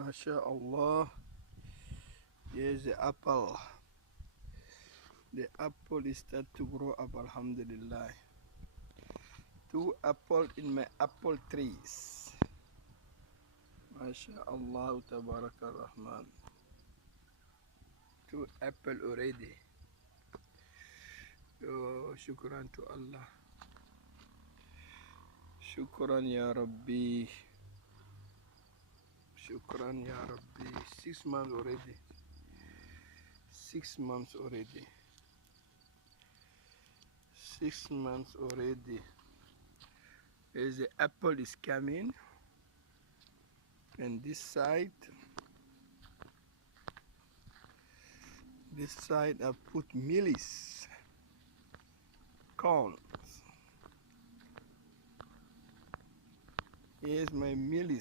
MashaAllah. Here's the apple. The apple is start to grow up, alhamdulillah. 2 apples in my apple trees. MashaAllah, tabaraka rahman. 2 apple already. Oh, shukran to Allah. Shukran ya Rabbi. Shukran ya Rabbi. 6 months already. 6 months already. 6 months already. As the apple is coming, and this side I put mealies, corn. Here's my mealies.